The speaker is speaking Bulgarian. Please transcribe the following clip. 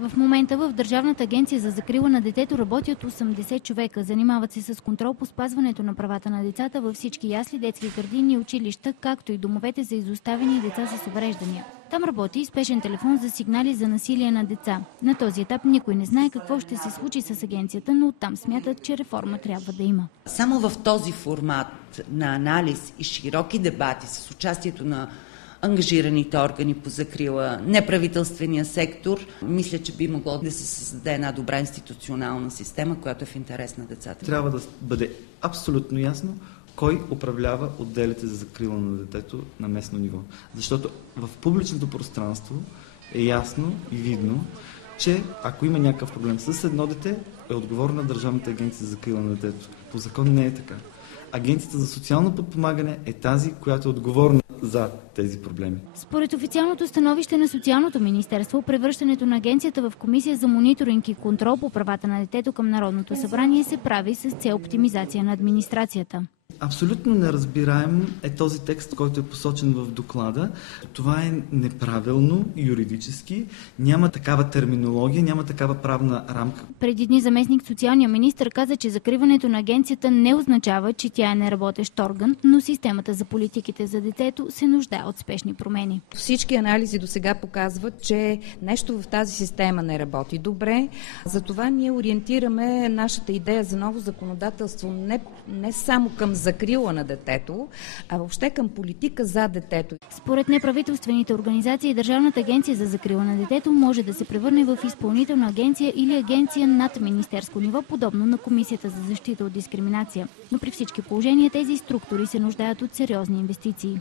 В момента в Държавната агенция за закрила на детето работят 80 човека. Занимават се с контрол по спазването на правата на децата във всички ясли, детски градини и училища, както и домовете за изоставени деца с увреждания. Там работи и спешен телефон за сигнали за насилие на деца. На този етап никой не знае какво ще се случи с агенцията, но оттам смятат, че реформа трябва да има. Само в този формат на анализ и широки дебати с участието на ангажираните органи по закрила, неправителствения сектор, мисля, че би могло да се създаде една добра институционална система, която е в интерес на децата. Трябва да бъде абсолютно ясно кой управлява отделите за закрила на детето на местно ниво. Защото в публичното пространство е ясно и видно, че ако има някакъв проблем с едно дете, е отговорна Държавната агенция за закрила на детето. По закон не е така. Агенцията за социално подпомагане е тази, която е отговорна за тези проблеми. Според официалното становище на Социалното министерство, превръщането на агенцията в комисия за мониторинг и контрол по правата на детето към Народното събрание се прави с цел оптимизация на администрацията. Абсолютно неразбираем е този текст, който е посочен в доклада. Това е неправилно юридически, няма такава терминология, няма такава правна рамка. Преди дни заместник социалния министър каза, че закриването на агенцията не означава, че тя е неработещ орган, но системата за политиките за детето се нуждае от спешни промени. Всички анализи до сега показват, че нещо в тази система не работи добре. Затова ние ориентираме нашата идея за ново законодателство не само към закрила на детето, а въобще към политика за детето. Според неправителствените организации, Държавната агенция за закрила на детето може да се превърне в изпълнителна агенция или агенция над министерско ниво, подобно на Комисията за защита от дискриминация. Но при всички положения тези структури се нуждаят от сериозни инвестиции.